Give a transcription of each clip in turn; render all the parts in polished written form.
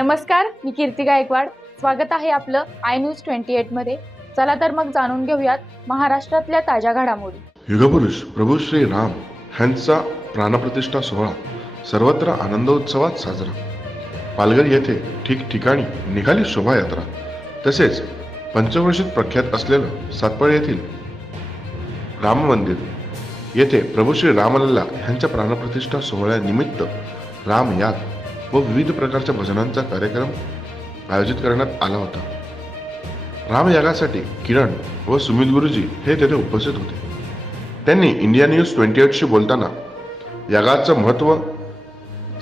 नमस्कार, मी कीर्ती गायकवाड. स्वागत आहे आपलं आय न्यूज 28 मध्ये. चला तर मग जाणून घेऊयात महाराष्ट्रातल्या ताज्या घडामोडी. युगपुरुष प्रभू श्री राम यांचा प्राणप्रतिष्ठा सोहळा सर्वत्र आनंदोत्सवात साजरा. पालघर येथे ठिकठिकाणी निघाली शोभायात्रा. तसेच पंचक्रोशीत प्रख्यात असलेलं सातपाडी येथील राम मंदिर येथे प्रभू श्री रामलल्ला यांच्या प्राणप्रतिष्ठा सोहळ्यानिमित्त रामयाग व विविध प्रकारच्या भजनांचा कार्यक्रम आयोजित करण्यात आला होता. रामयागासाठी किरण व सुमित गुरुजी हे तेथे उपस्थित होते. त्यांनी इंडिया न्यूज 28शी बोलताना यागाचं महत्त्व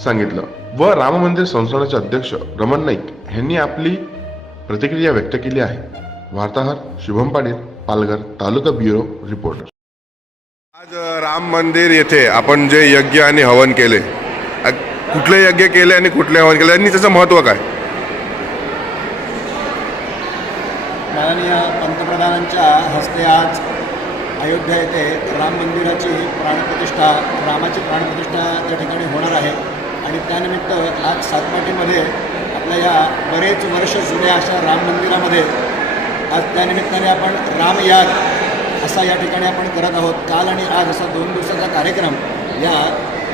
सांगितलं व राम मंदिर संस्थानाचे अध्यक्ष रमण नाईक यांनी आपली प्रतिक्रिया व्यक्त केली आहे. वार्ताहर शुभम पाटील, पालघर तालुका ब्युरो रिपोर्टर. आज राम मंदिर येथे आपण जे यज्ञ आणि हवन केले, कुठले यज्ञ केले आणि कुठले हवन केले आणि त्याचं महत्त्व काय? माननीय पंतप्रधानांच्या हस्ते आज अयोध्या येथे राम मंदिराची प्राणप्रतिष्ठा, रामाची प्राणप्रतिष्ठा त्या ठिकाणी होणार आहे आणि त्यानिमित्त आज सातपाटीमध्ये आपल्या या बरेच वर्ष जुन्या अशा राम मंदिरामध्ये आज त्यानिमित्ताने आपण रामयाग असा या ठिकाणी आपण करत आहोत. काल आणि आज असा 2 दिवसाचा कार्यक्रम या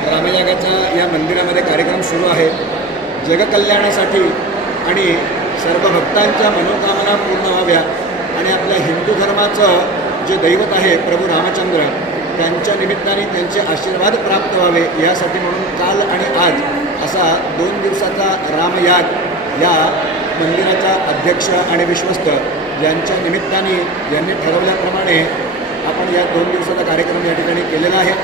रामयागाचा या मंदिरामध्ये कार्यक्रम सुरू आहे. जगकल्याणासाठी आणि सर्व भक्तांच्या मनोकामना पूर्ण व्हाव्या आणि आपल्या हिंदू धर्माचं जे दैवत आहे प्रभू रामचंद्र त्यांच्या निमित्ताने त्यांचे आशीर्वाद प्राप्त व्हावे यासाठी म्हणून काल आणि आज असा 2 दिवसाचा रामयाग या मंदिराचा अध्यक्ष आणि विश्वस्त यांच्या निमित्ताने यांनी ठरवल्याप्रमाणे आपण या 2 दिवसाचा कार्यक्रम या ठिकाणी केलेला आहे.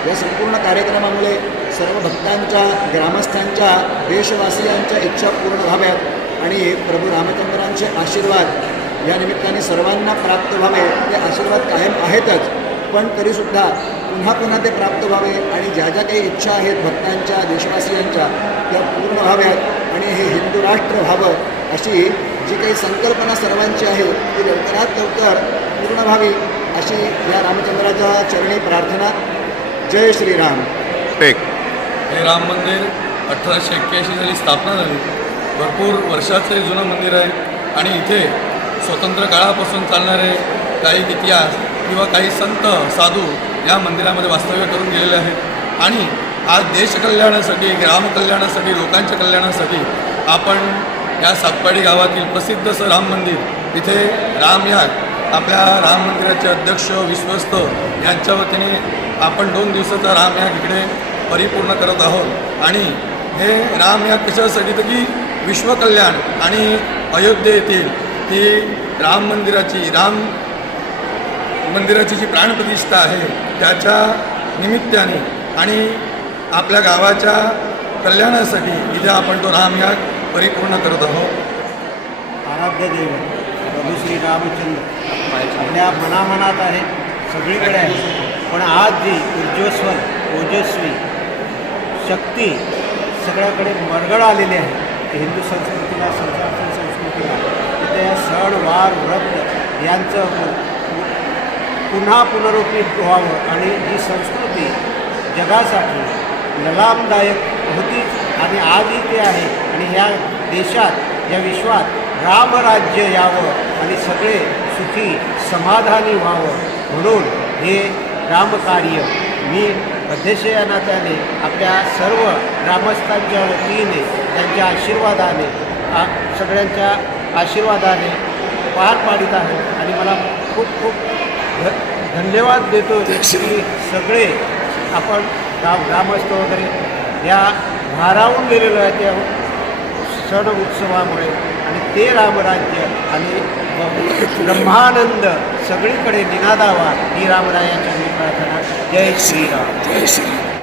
या संपूर्ण कार्यक्रमामुळे सर्व भक्तांच्या, ग्रामस्थांच्या, देशवासियांच्या इच्छा पूर्ण व्हाव्यात आणि प्रभू रामचंद्रांचे आशीर्वाद या निमित्ताने सर्वांना प्राप्त व्हावे. ते आशीर्वाद कायम आहेतच, पण तरीसुद्धा पुन्हा पुन्हा ते प्राप्त व्हावे आणि ज्या ज्या काही इच्छा आहेत भक्तांच्या, देशवासियांच्या त्या पूर्ण व्हाव्यात आणि हे हिंदू राष्ट्र व्हावं अशी जी काही संकल्पना सर्वांची आहे ती लवकरात लवकर पूर्ण व्हावी अशी या रामचंद्राच्या चरणी प्रार्थना. जय श्रीराम. हे राम मंदिर 1881 साली स्थापना झाली. भरपूर वर्षाचे जुनं मंदिर आहे आणि इथे स्वतंत्र काळापासून चालणारे काही इतिहास किंवा काही संत साधू या मंदिरामध्ये वास्तव्य करून गेलेले आहेत आणि आज देशकल्याणासाठी, ग्रामकल्याणासाठी, लोकांच्या कल्याणासाठी आपण या सातपाडी गावातील प्रसिद्ध असं राम मंदिर इथे रामयाग आपल्या राम मंदिराचे अध्यक्ष, विश्वस्त यांच्या वतीने आपण 2 दिवसाचा रामयाग इकडे परिपूर्ण करत आहोत. आणि हे रामयाग कशासाठी तर की विश्वकल्याण आणि अयोध्ये येथील ती राम मंदिराची जी प्राणप्रतिष्ठा आहे त्याच्या निमित्ताने आणि आपल्या गावाच्या कल्याणासाठी इथे आपण तो रामयाग परिपूर्ण करत आहोत. आराध्य दैवत प्रभू श्री रामचंद्र आपल्या मनामनात आहे, सगळीकडे आहे. पण आज जी ऊर्ज्वस्वल, ओजस्वी शक्ती सगळ्याकडे मरगळ आलेली आहे हिंदू संस्कृतीला, सनातन संस्कृतीला. तिथे सण, वार, व्रत यांचं पुन्हा पुनरुत्थित व्हावं आणि ही संस्कृती जगासाठी ललामदायक होतीच आणि आजही ते आहे. आणि ह्या देशात, या विश्वात रामराज्य यावं आणि सगळे सुखी समाधानी व्हावं म्हणून हे रामकार्य मी अध्यक्ष या नात्याने आपल्या सर्व ग्रामस्थांच्या वतीने त्यांच्या आशीर्वादाने, सगळ्यांच्या आशीर्वादाने पार पाडित आहे आणि मला खूप खूप धन्यवाद देतो की सगळे आपण ग्रामस्थ वगैरे या भारावून गेलेलो आहे त्या सण उत्सवामुळे आणि ते रामराज्य आणि ब्रह्मानंद सगळीकडे निनादावा ही रामरायाची प्रार्थना. जय श्रीराम. जय श्रीराम.